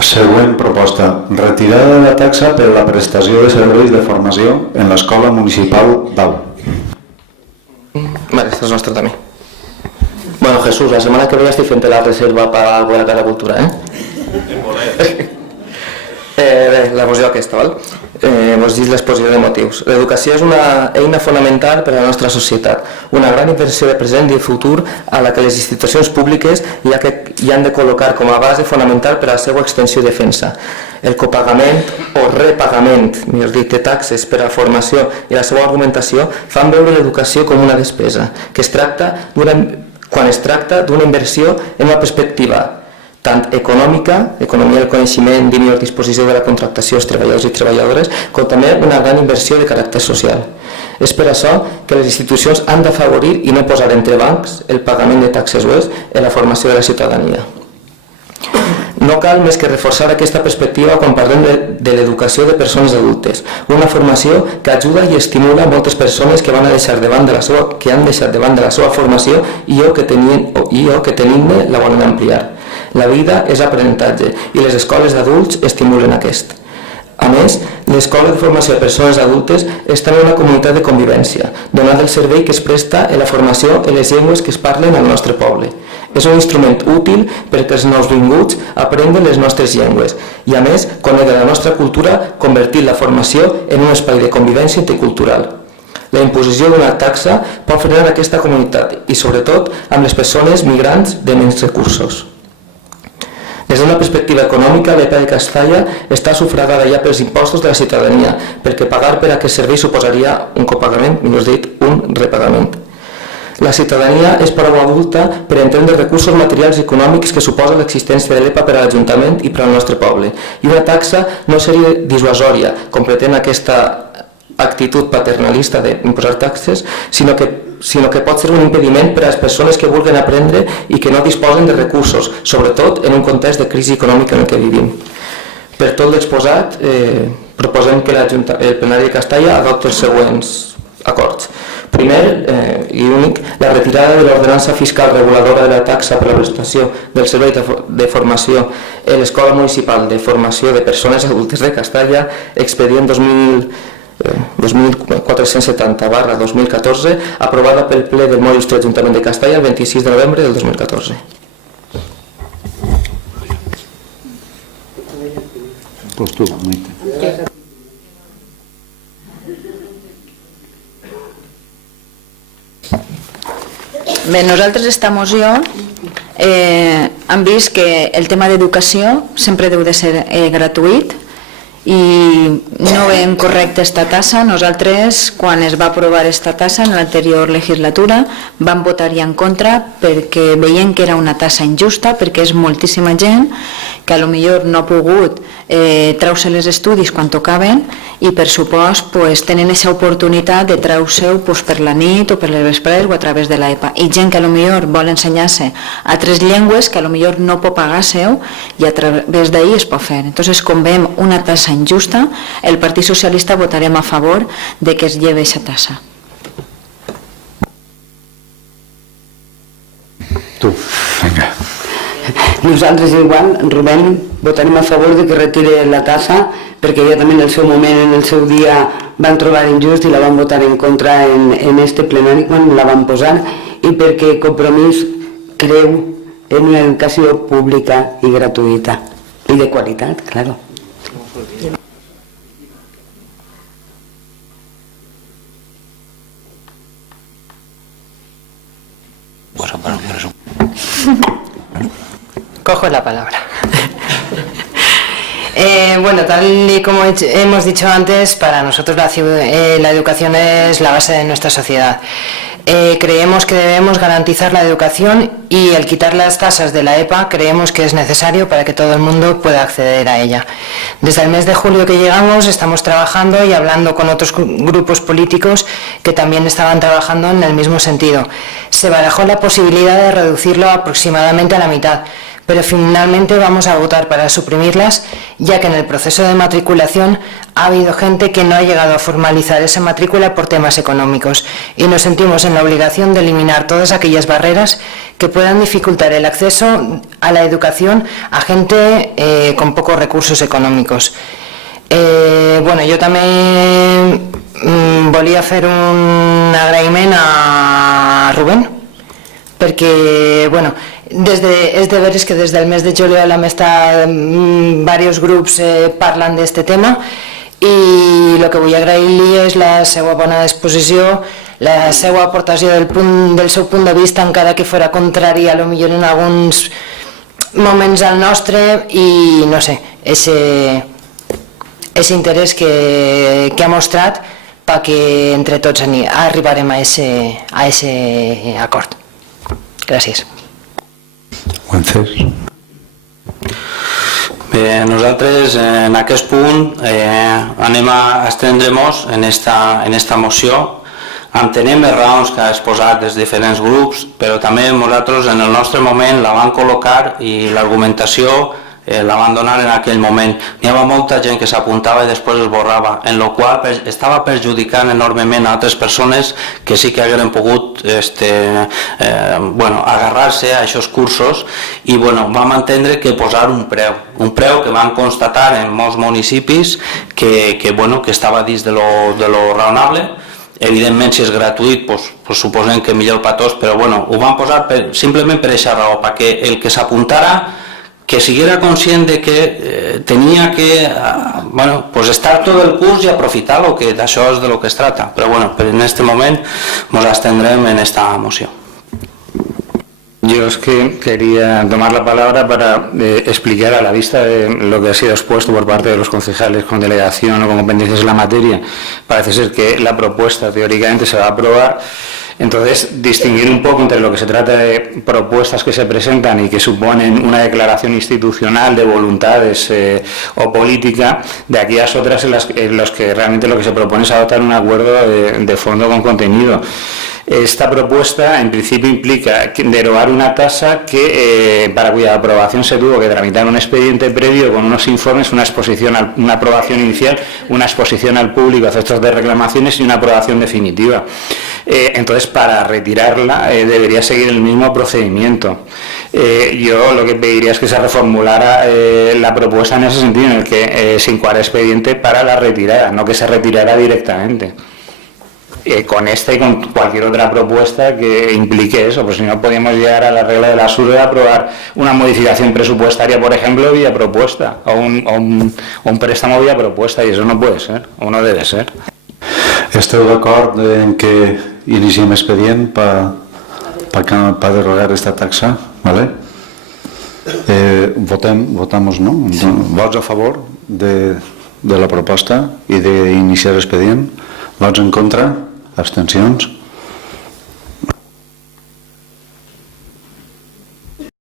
Següent proposta. Retirada de la taxa per la prestació de serveis de formació en l'Escola Municipal d'Alt. Vale, esta es nuestra también. Bueno, Jesús, la semana que viene estoy frente a la reserva para algo de la Casa Cultura, la moció aquesta, val? Vos dic l'exposició de motius. L'educació és una eina fonamental per a la nostra societat, una gran inversió de present i de futur a la que les institucions públiques hi han de col·locar com a base fonamental per a la seva extensió i defensa. El copagament o repagament, millor dit, de taxes per a la formació i la seva argumentació fan veure l'educació com una despesa, quan es tracta d'una inversió en una perspectiva tant econòmica, economia del coneixement i millor disposició de la contractació dels treballadors i treballadores, com també una gran inversió de caràcter social. És per això que les institucions han d'afavorir i no posar entrebancs el pagament de taxes UES en la formació de la ciutadania. No cal més que reforçar aquesta perspectiva quan parlem de l'educació de persones adultes, una formació que ajuda i estimula moltes persones que han deixat davant de la seva formació i o que tenint-ne la volen ampliar. La vida és aprenentatge i les escoles d'adults estimulen aquest. A més, l'Escola de Formació de Persones Adultes és també una comunitat de convivència, donat el servei que es presta en la formació en les llengües que es parlen al nostre poble. És un instrument útil perquè els nouvinguts aprenguen les nostres llengües i, a més, coneguen la nostra cultura convertint la formació en un espai de convivència intercultural. La imposició d'una taxa pot frenar aquesta comunitat i, sobretot, amb les persones migrants de menys recursos. Des d'una perspectiva econòmica, l'EPA de Castalla està sufragada ja pels impostos de la ciutadania, perquè pagar per aquest servei suposaria un copagament, millor dit, un repagament. La ciutadania és prou adulta per entendre els recursos materials i econòmics que suposa l'existència de l'EPA per a l'Ajuntament i per al nostre poble. I una taxa no seria dissuasòria, com pretén aquesta actitud paternalista d'imposar taxes, sinó que pot ser un impediment per a les persones que vulguin aprendre i que no disposen de recursos, sobretot en un context de crisi econòmica en el que vivim. Per tot l'exposat, proposem que el plenari de Castalla adopti els següents acords. Primer i únic, la retirada de l'ordenança fiscal reguladora de la taxa per la prestació del servei de formació en l'Escola Municipal de Formació de Persones Adultes de Castalla, expedient 2470/2014, aprovada pel ple del molt il·lustre Ajuntament de Castalla el 26 de novembre del 2014. Pues tu, Maite. Bé, nosaltres esta moció hem vist que el tema d'educació sempre deu de ser gratuït i no veiem correcta esta tassa. Nosaltres, quan es va aprovar esta tassa en l'anterior legislatura, vam votar-hi en contra perquè veiem que era una tassa injusta, perquè és moltíssima gent que potser no ha pogut treure els estudis quan tocaven i per supost tenen aquesta oportunitat de treure-ho per la nit o per les vesprades o a través de l'EPA, i gent que potser vol ensenyar-se altres llengües que potser no pot pagar-se-ho i a través d'ahir es pot fer. Entonces, com veiem una tassa injusta, el Partit Socialista votarem a favor de que es lleve aquesta tassa. Tu, vinga. Nosaltres igual, Rubén, votarem a favor de que retire la tassa perquè ja també en el seu moment, en el seu dia van trobar injust i la van votar en contra en este plenari quan la van posar, i perquè Compromís creu en una educació pública i gratuïta i de qualitat, claro. Cojo la palabra. Bueno, tal y como hemos dicho antes, para nosotros la educación es la base de nuestra sociedad. Creemos que debemos garantizar la educación y el quitar las tasas de la EPA creemos que es necesario para que todo el mundo pueda acceder a ella. Desde el mes de julio que llegamos estamos trabajando y hablando con otros grupos políticos que también estaban trabajando en el mismo sentido. Se barajó la posibilidad de reducirlo aproximadamente a la mitad, pero finalmente vamos a votar para suprimirlas, ya que en el proceso de matriculación ha habido gente que no ha llegado a formalizar esa matrícula por temas económicos y nos sentimos en la obligación de eliminar todas aquellas barreras que puedan dificultar el acceso a la educación a gente con pocos recursos econòmics. Bueno, jo també volia fer un agraïment a Rubén, perquè, bueno, és de veres que des del mes de juliol hem estat diversos grups parlant d'aquest tema i el que vull agrair-li és la seva bona disposició, la seva aportació del seu punt de vista, encara que fora contrari a lo millor en alguns moments al nostre, i no sé, ese interès que ha mostrat perquè entre tots arribarem a ese acord. Gràcies. Wences. Bé, nosaltres en aquest punt anem a estendre-nos en esta moció. Entenem les raons que ha exposat dels diferents grups, però també nosaltres en el nostre moment la vam col·locar i l'argumentació la van donar en aquell moment. N'hi havia molta gent que s'apuntava i després es borrava, en la qual estava perjudicant enormement a altres persones que sí que hagueren pogut agarrar-se a aquests cursos i vam entendre que posar un preu que vam constatar en molts municipis que estava dins de lo raonable. Evidentment, si és gratuït, suposem que millor per tots, però ho vam posar simplement per aquesta raó, perquè el que s'apuntara que siguiera conscient de que tenia que estar tot el curs i aprofitar-lo, que d'això és de lo que es trata. Però en aquest moment ens abstendrem en esta moció. Yo es que quería tomar la palabra para explicar, a la vista de lo que ha sido expuesto por parte de los concejales con delegación o con competencias en la materia, parece ser que la propuesta teóricamente se va a aprobar. Entonces, distinguir un poco entre lo que se trata de propuestas que se presentan y que suponen una declaración institucional de voluntades o política, de aquellas otras en las que realmente lo que se propone es adoptar un acuerdo de fondo con contenido. Esta propuesta en principio implica derogar una tasa para cuya aprobación se tuvo que tramitar un expediente previo con unos informes, una aprobación inicial, una exposición al público a efectos de reclamaciones y una aprobación definitiva. Entonces, para retirarla debería seguir el mismo procedimiento. Yo lo que pediría es que se reformulara la propuesta en ese sentido, en el que se incoara expediente para la retirada, no que se retirara directamente. Con esta y con cualquier otra propuesta que implique eso, pues si no podemos llegar a la regla del absurdo de aprobar una modificación presupuestaria, por ejemplo, vía propuesta, o un préstamo vía propuesta, y eso no puede ser, o no debe ser. Esteu d'acord en que iniciem expedient per derogar esta taxa? ¿Vale? Votamos, ¿no? Vots a favor de la proposta i d'iniciar expedient? Vots en contra? Abstencions?